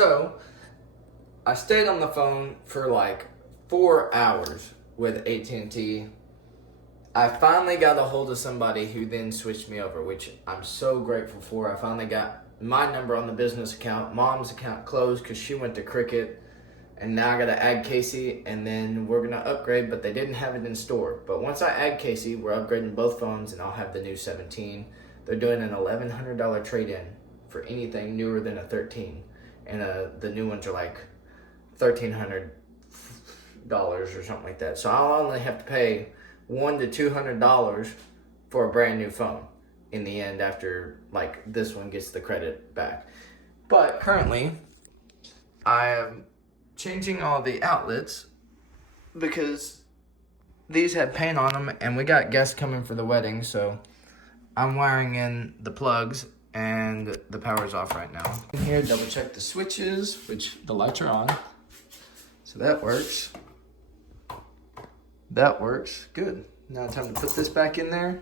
So, I stayed on the phone for like 4 hours with AT&T. I finally got a hold of somebody who then switched me over, which I'm so grateful for. I finally got my number on the business account. Mom's account closed because she went to Cricket. And now I got to add Casey, and then we're going to upgrade, but they didn't have it in store. But once I add Casey, we're upgrading both phones, and I'll have the new 17. They're doing an $1,100 trade-in for anything newer than a 13. And the new ones are like $1,300 or something like that. So I'll only have to pay $100 to $200 for a brand new phone in the end after like this one gets the credit back. But currently, I am changing all the outlets because these had paint on them and we got guests coming for the wedding, so I'm wiring in the plugs and the power's off right now. In here, double check the switches, which the lights are on. So that works. That works. Good. Now time to put this back in there,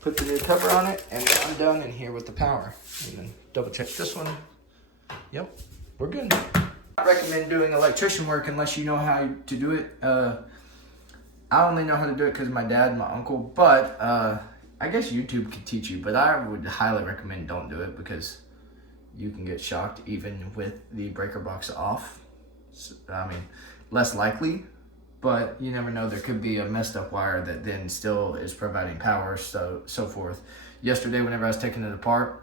put the new cover on it, and I'm done in here with the power. And then double check this one. Yep, we're good. I recommend doing electrician work unless you know how to do it. I only know how to do it because of my dad and my uncle, but I guess YouTube could teach you, but I would highly recommend don't do it because you can get shocked even with the breaker box off. I mean, less likely, but you never know. There could be a messed up wire that then still is providing power, so forth. Yesterday, whenever I was taking it apart,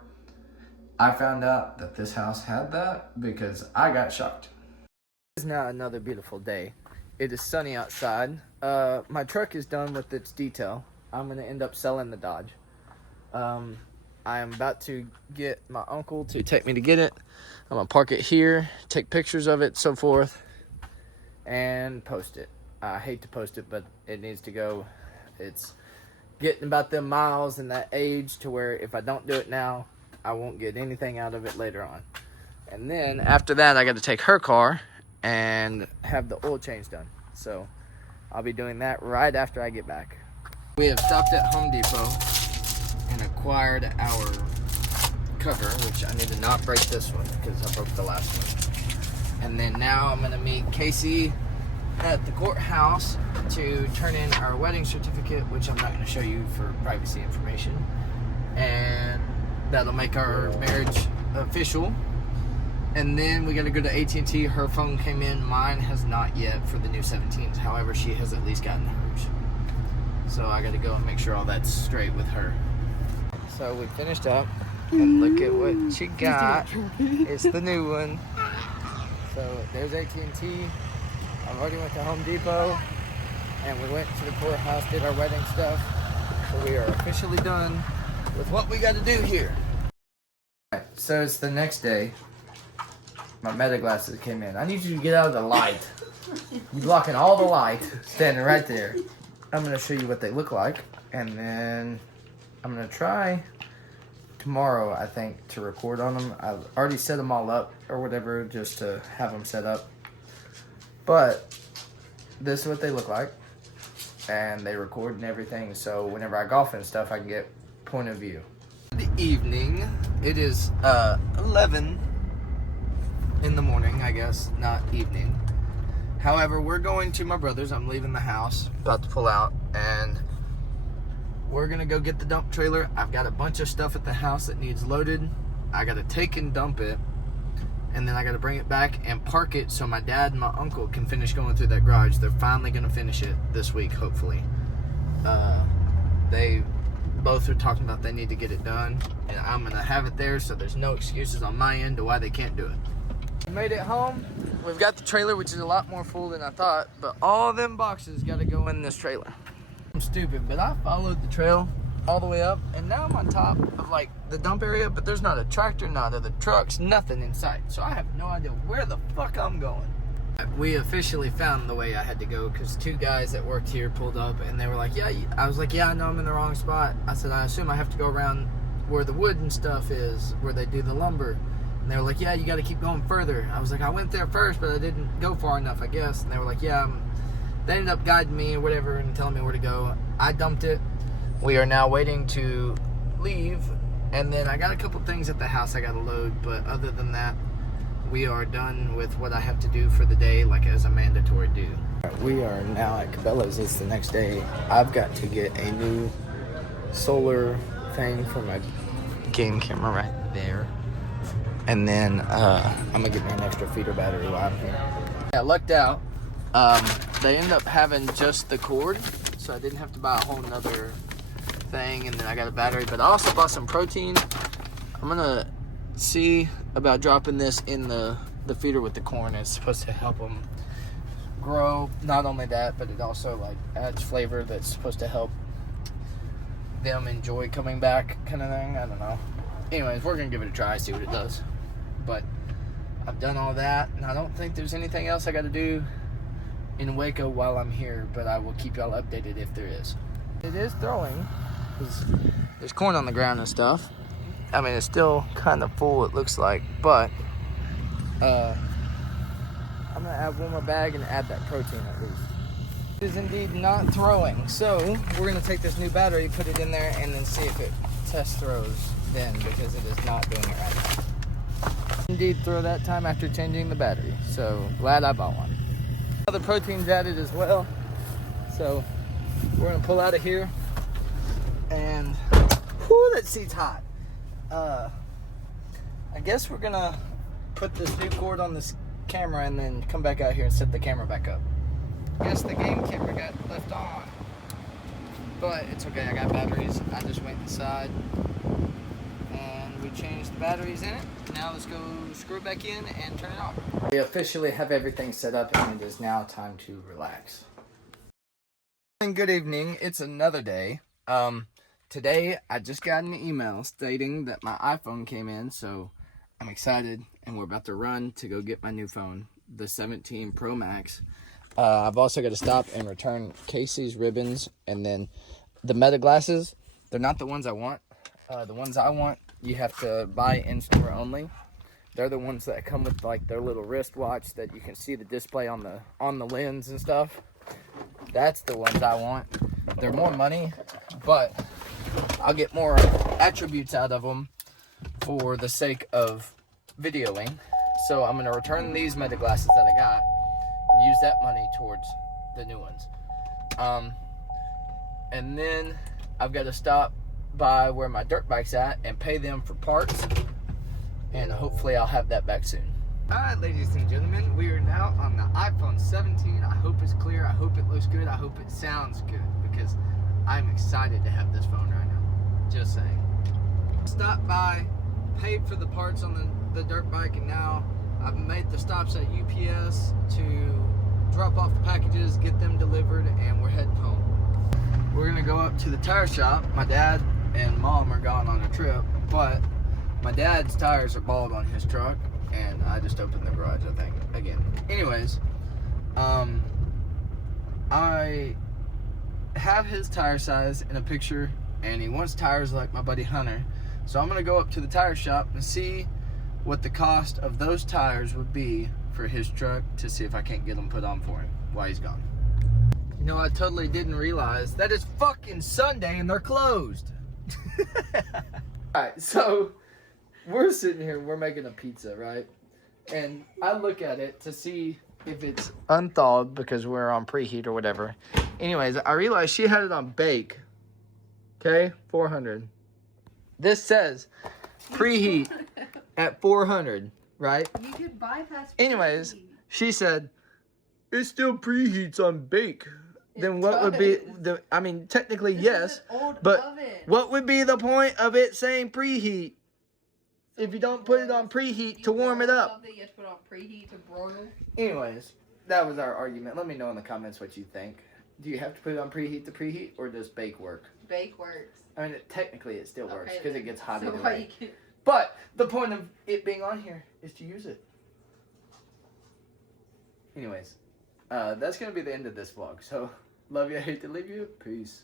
I found out that this house had that because I got shocked. It is now another beautiful day. It is sunny outside. My truck is done with its detail. I'm going to end up selling the Dodge. I am about to get my uncle to take me to get it. I'm going to park it here, take pictures of it, so forth, and post it. I hate to post it, but it needs to go. It's getting about them miles and that age to where if I don't do it now, I won't get anything out of it later on. And then after that, I got to take her car and have the oil change done. So I'll be doing that right after I get back. We have stopped at Home Depot and acquired our cover, which I need to not break this one because I broke the last one. And then now I'm going to meet Casey at the courthouse to turn in our wedding certificate, which I'm not going to show you for privacy information. And that'll make our marriage official. And then we got to go to AT&T. Her phone came in. Mine has not yet for the new 17s. However, she has at least gotten hers. So I got to go and make sure all that's straight with her. So we finished up. And look at what she got. It's the new one. So there's AT&T. I've already went to Home Depot. And we went to the courthouse, did our wedding stuff. So we are officially done with what we got to do here. Right, so it's the next day. My meta glasses came in. I need you to get out of the light. You're blocking all the light standing right there. I'm going to show you what they look like. And then I'm going to try tomorrow, I think, to record on them. I've already set them all up or whatever just to have them set up. But this is what they look like. And they record and everything. So whenever I golf and stuff, I can get point of view. The evening, it is 11 in the morning, I guess, not evening. However, we're going to my brother's. I'm leaving the house, about to pull out, and we're gonna go get the dump trailer. I've got a bunch of stuff at the house that needs loaded. I gotta take and dump it, and then I gotta bring it back and park it so my dad and my uncle can finish going through that garage. They're finally gonna finish it this week, hopefully. They both are talking about they need to get it done, and I'm gonna have it there so there's no excuses on my end to why they can't do it. We made it home. We've got the trailer, which is a lot more full than I thought, but all them boxes gotta go in this trailer. I'm stupid, but I followed the trail all the way up, and now I'm on top of like the dump area, but there's not a tractor, not other trucks, nothing in sight. So I have no idea where the fuck I'm going. We officially found the way I had to go because two guys that worked here pulled up and they were like, yeah, I was like, yeah, I know I'm in the wrong spot. I said, I assume I have to go around where the wood and stuff is, where they do the lumber. And they were like, yeah, you got to keep going further. I was like, I went there first, but I didn't go far enough, I guess. And they were like, yeah, they ended up guiding me or whatever and telling me where to go. I dumped it. We are now waiting to leave. And then I got a couple things at the house I got to load. But other than that, we are done with what I have to do for the day, like as a mandatory due. We are now at Cabela's. It's the next day. I've got to get a new solar thing for my game camera right there. And then I'm gonna get me an extra feeder battery while I'm here. I lucked out. They ended up having just the cord, so I didn't have to buy a whole nother thing, and then I got a battery. But I also bought some protein. I'm gonna see about dropping this in the feeder with the corn. It's supposed to help them grow. Not only that, but it also like adds flavor that's supposed to help them enjoy coming back, kind of thing. I don't know. Anyways, we're gonna give it a try, see what it does. But I've done all that, and I don't think there's anything else I got to do in Waco while I'm here, but I will keep y'all updated if there is. It is throwing, because there's corn on the ground and stuff. I mean, it's still kind of full, it looks like, but I'm gonna add one more bag and add that protein at least. It is indeed not throwing, so we're gonna take this new battery, put it in there, and then see if it test throws then, because it is not doing it right now. Indeed throw that time after changing the battery, so glad I bought one. Other protein's added as well, so we're gonna pull out of here, and whoo, that seat's hot. I guess we're gonna put this new cord on this camera and then come back out here and set the camera back up. I guess the game camera got left on, but it's okay, I got batteries. I just went inside and we changed the batteries in it. Now let's go screw it back in and turn it off. We officially have everything set up, and it is now time to relax. Good evening, it's another day. Today I just got an email stating that my iPhone came in, so I'm excited, and we're about to run to go get my new phone, the 17 Pro Max. I've also got to stop and return Casey's ribbons, and then the Meta glasses. They're not the ones I want. The ones I want, you have to buy in-store only. They're the ones that come with like their little wristwatch that you can see the display on the lens and stuff. That's the ones I want. They're more money, but I'll get more attributes out of them for the sake of videoing. So I'm going to return these Meta glasses that I got and use that money towards the new ones. And then I've got to stop by where my dirt bike's at and pay them for parts, and hopefully I'll have that back soon. Alright, ladies and gentlemen, we are now on the iPhone 17. I hope it's clear, I hope it looks good, I hope it sounds good, because I'm excited to have this phone right now. Just saying. Stopped by, paid for the parts on the dirt bike, and now I've made the stops at UPS to drop off the packages, get them delivered, and we're heading home. We're gonna go up to the tire shop. My dad and mom are gone on a trip, but my dad's tires are bald on his truck, and I just opened the garage, I think, again. Anyways, I have his tire size in a picture, and he wants tires like my buddy Hunter. So I'm gonna go up to the tire shop and see what the cost of those tires would be for his truck, to see if I can't get them put on for him while he's gone. You know, I totally didn't realize that it's fucking Sunday and they're closed. Alright, so we're sitting here, we're making a pizza, right? And I look at it to see if it's unthawed because we're on preheat or whatever. Anyways, I realized she had it on bake. Okay, 400. This says preheat at 400, right? You could bypass preheat. Anyways, she said, it still preheats on bake. Then what would be the, I mean, technically yes, but what would be the point of it saying preheat if you don't put it on preheat to warm it up? You have to put on preheat to broil. Anyways, that was our argument. Let me know in the comments what you think. Do you have to put it on preheat to preheat, or does bake work? Bake works. I mean, technically it still works because it gets hot so either way. But the point of it being on here is to use it. Anyways, that's going to be the end of this vlog. So, love you, I hate to leave you. Peace.